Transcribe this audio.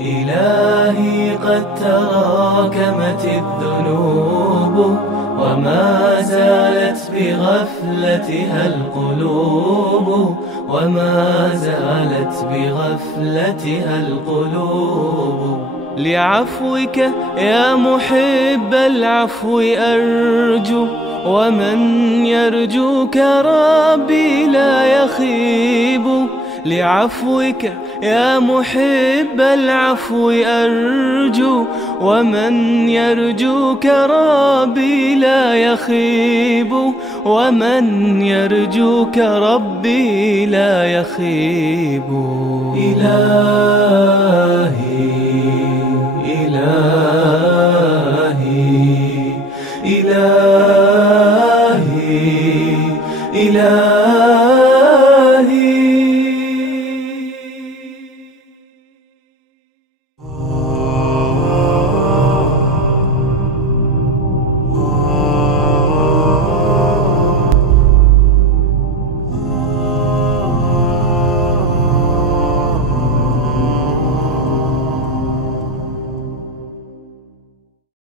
إلهي قد تراكمت الذنوب وما زالت بغفلتها القلوب لعفوك يا محب العفو أرجو ومن يرجوك ربي لا يخيب لعفوك يا محب العفو أرجو ومن يرجوك ربي لا يخيب ومن يرجوك ربي لا يخيب.